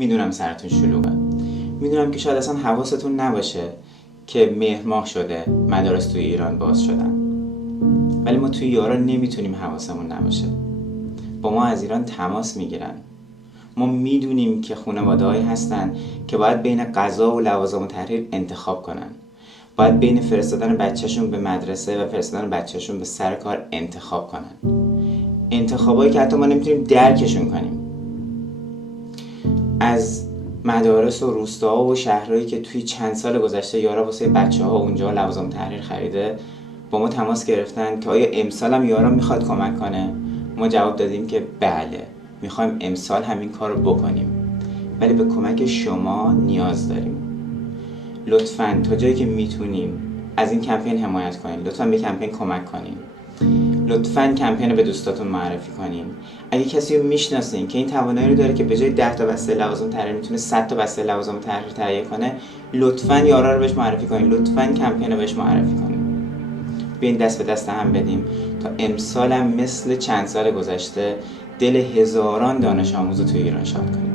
میدونم سرتون شلوغه، میدونم که شاید اصلا حواستون نباشه که مهر ماه شده مدارس توی ایران باز شدن، ولی ما توی یارا نمیتونیم حواسمون نباشه. با ما از ایران تماس میگیرن. ما میدونیم که خانواده‌هایی هستن که باید بین غذا و لوازم التحریر انتخاب کنن، باید بین فرستادن بچهشون به مدرسه و فرستادن بچهشون به سر کار انتخاب کنن، انتخابایی که حتی ما نمیتونیم درکشون کنیم. از مدارس و روستاها و شهرهایی که توی چند سال گذشته یارا واسه بچه‌ها اونجا لوازم تحریر خریده با ما تماس گرفتن که آیا امسال هم یارا میخواد کمک کنه. ما جواب دادیم که بله، میخوایم امسال همین کار رو بکنیم، ولی به کمک شما نیاز داریم. لطفاً تا جایی که میتونیم از این کمپین حمایت کنین، لطفاً به کمپین کمک کنین، لطفاً کمپین رو به دوستاتون معرفی کنین. اگه کسی رو میشناسین که این توانایی رو داره که به جای 10 تا بسته لوازم تحریر میتونه 100 تا بسته لوازم تحریر تهیه کنه، لطفاً یارا رو بهش معرفی کنین، لطفاً کمپین رو بهش معرفی کنین. بیاین دست به دست هم بدیم تا امسال هم مثل چند سال گذشته دل هزاران دانش آموز رو توی ایران شاد کنیم.